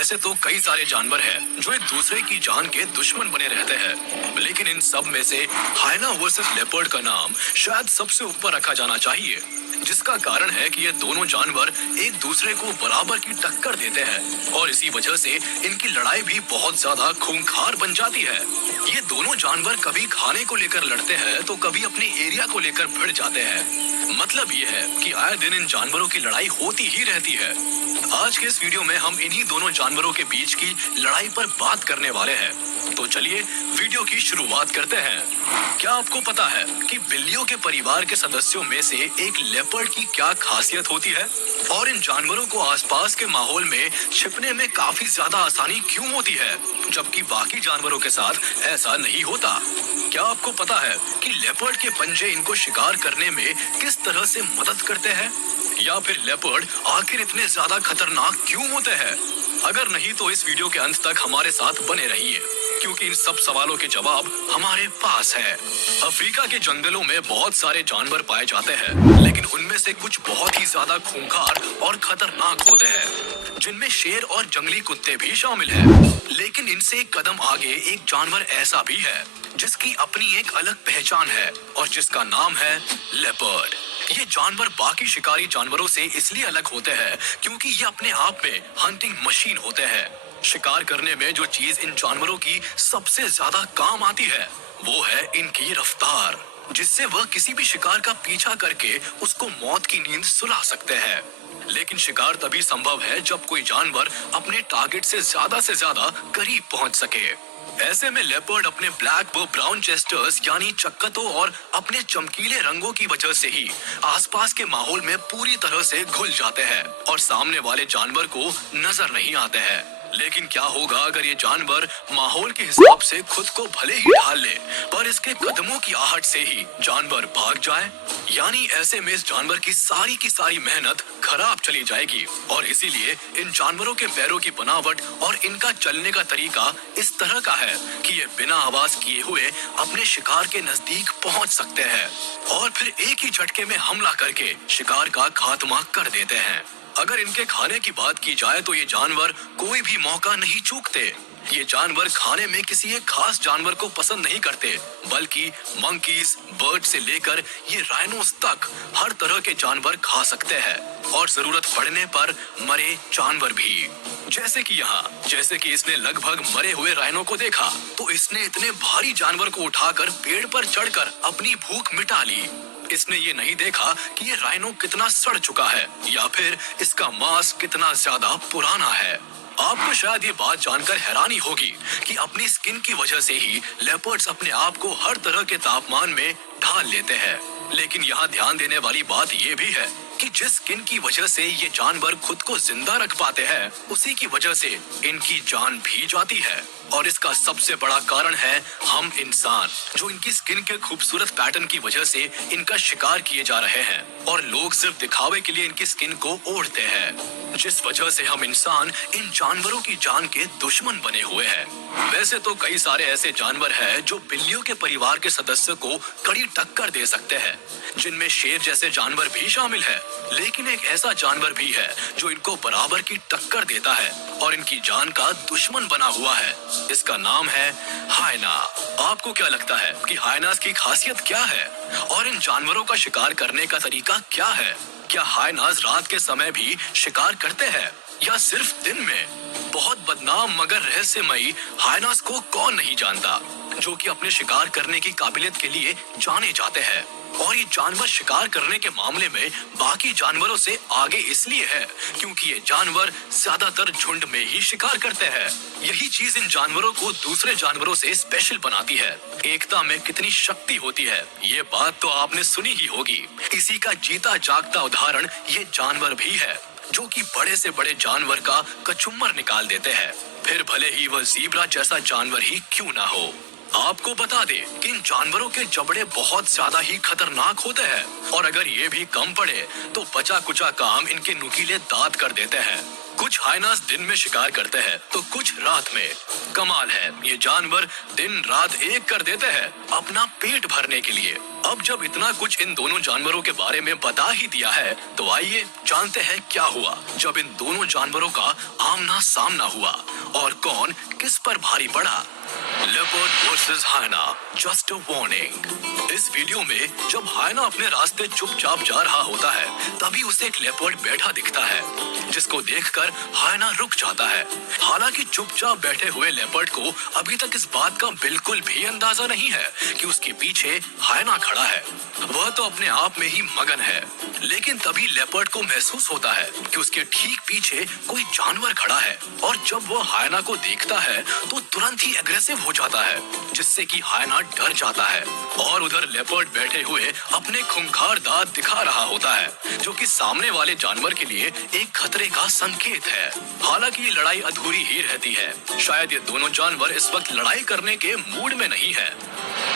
वैसे तो कई सारे जानवर हैं जो एक दूसरे की जान के दुश्मन बने रहते हैं, लेकिन इन सब में से हाइना वर्सेस लेपर्ड का नाम शायद सबसे ऊपर रखा जाना चाहिए, जिसका कारण है कि ये दोनों जानवर एक दूसरे को बराबर की टक्कर देते हैं और इसी वजह से इनकी लड़ाई भी बहुत ज्यादा खूंखार बन जाती है। ये दोनों जानवर कभी खाने को लेकर लड़ते हैं तो कभी अपने एरिया को लेकर भिड़ जाते हैं। मतलब ये है कि आए दिन इन जानवरों की लड़ाई होती ही रहती है। आज के इस वीडियो में हम इन्हीं दोनों जानवरों के बीच की लड़ाई पर बात करने वाले हैं। तो चलिए वीडियो की शुरुआत करते हैं। क्या आपको पता है कि बिल्लियों के परिवार के सदस्यों में से एक लेपर्ड की क्या खासियत होती है और इन जानवरों को आसपास के माहौल में छिपने में काफी ज्यादा आसानी क्यों होती है, जबकि बाकी जानवरों के साथ ऐसा नहीं होता? क्या आपको पता है कि लेपर्ड के पंजे इनको शिकार करने में किस तरह से मदद करते हैं? या फिर लेपर्ड आखिर इतने ज्यादा खतरनाक क्यों होते हैं? अगर नहीं तो इस वीडियो के अंत तक हमारे साथ बने रहिए, क्योंकि इन सब सवालों के जवाब हमारे पास है। अफ्रीका के जंगलों में बहुत सारे जानवर पाए जाते हैं, लेकिन उनमें से कुछ बहुत ही ज्यादा खूंखार और खतरनाक होते हैं, जिनमें शेर और जंगली कुत्ते भी शामिल हैं। लेकिन इनसे एक कदम आगे एक जानवर ऐसा भी है जिसकी अपनी एक अलग पहचान है और जिसका नाम है लेपर्ड। ये जानवर बाकी शिकारी जानवरों से इसलिए अलग होते हैं क्योंकि ये अपने आप में हंटिंग मशीन होते हैं। शिकार करने में जो चीज इन जानवरों की सबसे ज्यादा काम आती है वो है इनकी रफ्तार, जिससे वह किसी भी शिकार का पीछा करके उसको मौत की नींद सुला सकते हैं। लेकिन शिकार तभी संभव है जब कोई जानवर अपने टारगेट से ज्यादा करीब पहुंच सके। ऐसे में लेपर्ड अपने ब्लैक व ब्राउन चेस्टर्स यानी चक्कतों और अपने चमकीले रंगों की वजह से ही आसपास के माहौल में पूरी तरह से घुल जाते हैं और सामने वाले जानवर को नजर नहीं आते हैं। लेकिन क्या होगा अगर ये जानवर माहौल के हिसाब से खुद को भले ही ढाल ले, पर इसके कदमों की आहट से ही जानवर भाग जाए? यानी ऐसे में इस जानवर की सारी मेहनत खराब चली जाएगी। और इसीलिए इन जानवरों के पैरों की बनावट और इनका चलने का तरीका इस तरह का है कि ये बिना आवाज किए हुए अपने शिकार के नजदीक पहुंच सकते हैं और फिर एक ही झटके में हमला करके शिकार का खात्मा कर देते हैं। अगर इनके खाने की बात की जाए तो ये जानवर कोई भी मौका नहीं चूकते। ये जानवर खाने में किसी एक खास जानवर को पसंद नहीं करते, बल्कि मंकीज, बर्ड से लेकर ये राइनोस तक हर तरह के जानवर खा सकते हैं और जरूरत पड़ने पर मरे जानवर भी। जैसे कि इसने लगभग मरे हुए राइनो को देखा तो इसने इतने भारी जानवर को उठाकर पेड़ पर चढ़कर अपनी भूख मिटा ली। इसने ये नहीं देखा कि ये राइनो कितना सड़ चुका है या फिर इसका मांस कितना ज्यादा पुराना है। आपको शायद ये बात जानकर हैरानी होगी कि अपनी स्किन की वजह से ही लेपर्ड्स अपने आप को हर तरह के तापमान में ढाल लेते हैं। लेकिन यहाँ ध्यान देने वाली बात ये भी है कि जिस स्किन की वजह से ये जानवर खुद को जिंदा रख पाते हैं, उसी की वजह से इनकी जान भी जाती है। और इसका सबसे बड़ा कारण है हम इंसान, जो इनकी स्किन के खूबसूरत पैटर्न की वजह से इनका शिकार किए जा रहे हैं और लोग सिर्फ दिखावे के लिए इनकी स्किन को ओढ़ते हैं, जिस वजह से हम इंसान इन जानवरों की जान के दुश्मन बने हुए हैं। वैसे तो कई सारे ऐसे जानवर हैं जो बिल्लियों के परिवार के सदस्य को कड़ी टक्कर दे सकते हैं, जिनमें शेर जैसे जानवर भी शामिल है। लेकिन एक ऐसा जानवर भी है जो इनको बराबर की टक्कर देता है और इनकी जान का दुश्मन बना हुआ है। इसका नाम है हाइना। आपको क्या लगता है कि हाइनास की खासियत क्या है और इन जानवरों का शिकार करने का तरीका क्या है? क्या हाइनास रात के समय भी शिकार करते हैं या सिर्फ दिन में? बहुत बदनाम मगर रहस्यमयी हाइनास को कौन नहीं जानता, जो कि अपने शिकार करने की काबिलियत के लिए जाने जाते हैं। और ये जानवर शिकार करने के मामले में बाकी जानवरों से आगे इसलिए है क्योंकि ये जानवर ज्यादातर झुंड में ही शिकार करते हैं। यही चीज इन जानवरों को दूसरे जानवरों से स्पेशल बनाती है। एकता में कितनी शक्ति होती है, ये बात तो आपने सुनी ही होगी। इसी का जीता जागता उदाहरण ये जानवर भी है, जो कि बड़े से बड़े जानवर का कचुम्बर निकाल देते हैं, फिर भले ही वह ज़ीब्रा जैसा जानवर ही क्यों ना हो। आपको बता दे कि इन जानवरों के जबड़े बहुत ज्यादा ही खतरनाक होते हैं और अगर ये भी कम पड़े तो बचा कुचा काम इनके नुकीले दांत कर देते हैं। कुछ हाइनास दिन में शिकार करते हैं तो कुछ रात में। कमाल है, ये जानवर दिन रात एक कर देते हैं अपना पेट भरने के लिए। अब जब इतना कुछ इन दोनों जानवरों के बारे में बता ही दिया है तो आइए जानते हैं क्या हुआ जब इन दोनों जानवरों का आमना सामना हुआ और कौन किस पर भारी पड़ा। Leopard versus hyena, just a warning. इस वीडियो में जब हाइना अपने रास्ते चुपचाप जा रहा होता है तभी उसे एक लेपर्ड बैठा दिखता है जिसको देखकर हाइना रुक जाता है। हालांकि चुपचाप बैठे हुए लेपर्ड को अभी तक इस बात का बिल्कुल भी अंदाजा नहीं है कि उसके पीछे हाइना खड़ा है। वह तो अपने आप में ही मगन है, लेकिन तभी लेपर्ड को महसूस होता है कि उसके ठीक पीछे कोई जानवर खड़ा है और जब वह हाइना को देखता है तो तुरंत ही एग्रेसिव हो जाता है जिससे कि हाइना डर जाता है और उधर लेपर्ड बैठे हुए अपने खूंखार दांत दिखा रहा होता है जो कि सामने वाले जानवर के लिए एक खतरे का संकेत है। हालांकि ये लड़ाई अधूरी ही रहती है, शायद ये दोनों जानवर इस वक्त लड़ाई करने के मूड में नहीं है।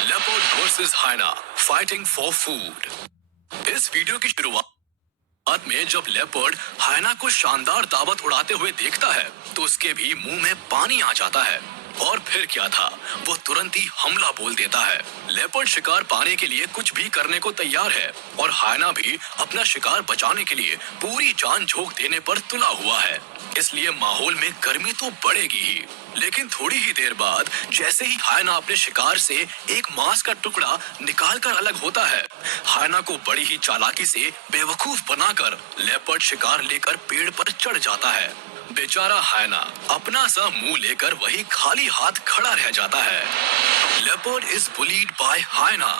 Leopard versus hyena, fighting for food. इस वीडियो की शुरुआत में जब लेपर्ड हाइना को शानदार दावत उड़ाते हुए देखता है तो उसके भी मुंह में पानी आ जाता है। और फिर क्या था, वो तुरंत ही हमला बोल देता है। लेपर्ड शिकार पाने के लिए कुछ भी करने को तैयार है और हाइना भी अपना शिकार बचाने के लिए पूरी जान झोंक देने पर तुला हुआ है। इसलिए माहौल में गर्मी तो बढ़ेगी ही, लेकिन थोड़ी ही देर बाद जैसे ही हाइना अपने शिकार से एक मांस का टुकड़ा निकालकर अलग होता है, हाइना को बड़ी ही चालाकी से बेवकूफ बनाकर लेपर्ड शिकार लेकर पेड़ पर चढ़ जाता है। बेचारा हाइना अपना सा मुंह लेकर वही खाली हाथ खड़ा रह जाता है। Leopard is bullied by hyena.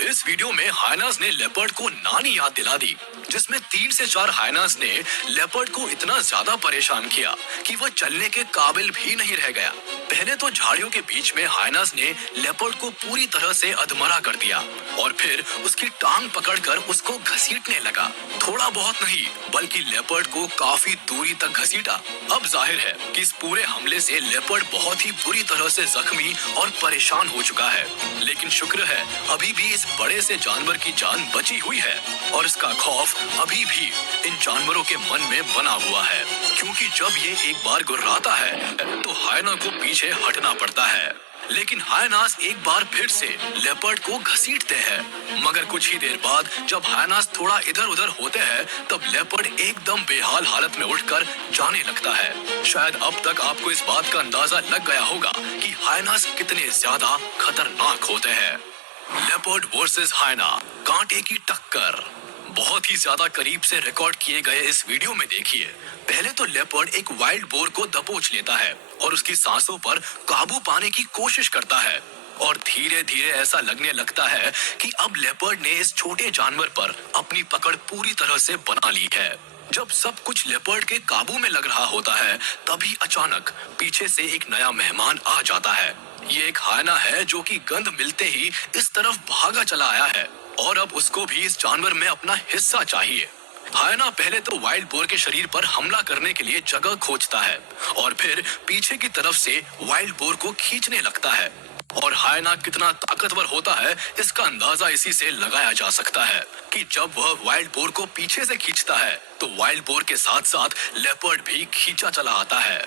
इस वीडियो में हाइनास ने लेपर्ड को नानी याद दिला दी जिसमें 3 से 4 हाइनास ने लेपर्ड को इतना ज्यादा परेशान किया कि वह चलने के काबिल भी नहीं रह गया। पहले तो झाड़ियों के बीच में हाइनास ने लेपर्ड को पूरी तरह से अधमरा कर दिया और फिर उसकी टांग पकड़कर उसको घसीटने लगा। थोड़ा बहुत नहीं बल्कि लेपर्ड को काफी दूरी तक घसीटा। अब जाहिर है कि इस पूरे हमले से लेपर्ड बहुत ही बुरी तरह से जख्मी और परेशान हो चुका है, लेकिन शुक्र है अभी भी इस बड़े से जानवर की जान बची हुई है और इसका खौफ अभी भी इन जानवरों के मन में बना हुआ है, क्योंकि जब ये एक बार गुर्राता है तो हाइना को पीछे हटना पड़ता है। लेकिन हाइनास एक बार फिर से लेपर्ड को घसीटते हैं, मगर कुछ ही देर बाद जब हाइनास थोड़ा इधर उधर होते हैं तब लेपर्ड एकदम बेहाल हालत में उठकर जाने लगता है। शायद अब तक आपको इस बात का अंदाजा लग गया होगा कि हाइनास कितने ज्यादा खतरनाक होते हैं। लेपर्ड वर्सेस हाइना, कांटे की टक्कर। बहुत ही ज्यादा करीब से रिकॉर्ड किए गए इस वीडियो में देखिए, पहले तो लेपर्ड एक वाइल्ड बोर को दबोच लेता है और उसकी सांसों पर काबू पाने की कोशिश करता है और धीरे धीरे ऐसा लगने लगता है कि अब लेपर्ड ने इस छोटे जानवर पर अपनी पकड़ पूरी तरह से बना ली है। जब सब कुछ लेपर्ड के काबू में लग रहा होता है तभी अचानक पीछे से एक नया मेहमान आ जाता है। ये एक हाइना है जो कि गंध मिलते ही इस तरफ भागा चला आया है और अब उसको भी इस जानवर में अपना हिस्सा चाहिए। हाइना पहले तो वाइल्ड बोर के शरीर पर हमला करने के लिए जगह खोजता है और फिर पीछे की तरफ से वाइल्ड बोर को खींचने लगता है और हाइना कितना ताकतवर होता है इसका अंदाजा इसी से लगाया जा सकता है कि जब वह वाइल्ड बोर को पीछे से खींचता है तो वाइल्ड बोर के साथ साथ लेपर्ड भी खींचा चला आता है।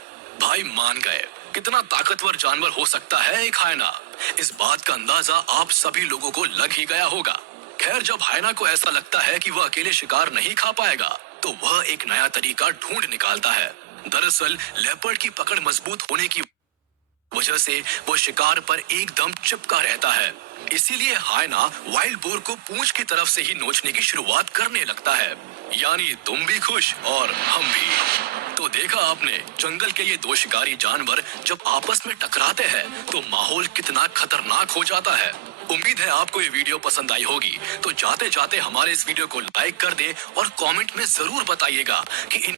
भाई मान गए कितना ताकतवर जानवर हो सकता है एक हाइना। इस बात का अंदाजा आप सभी लोगों को लग ही गया होगा। खैर, जब हाइना को ऐसा लगता है कि वह अकेले शिकार नहीं खा पाएगा तो वह एक नया तरीका ढूंढ निकालता है। दरअसल लेपर्ड की पकड़ मजबूत होने की वजह से वो शिकार पर एकदम चिपका रहता है, इसीलिए हाइना वाइल्ड बोर को पूंछ की तरफ से ही नोचने की शुरुआत करने लगता है। यानी तुम भी खुश और हम भी। तो देखा आपने, जंगल के ये दो शिकारी जानवर जब आपस में टकराते हैं तो माहौल कितना खतरनाक हो जाता है। उम्मीद है आपको ये वीडियो पसंद आई होगी, तो जाते जाते हमारे इस वीडियो को लाइक कर दे और कमेंट में जरूर बताइएगा कि इन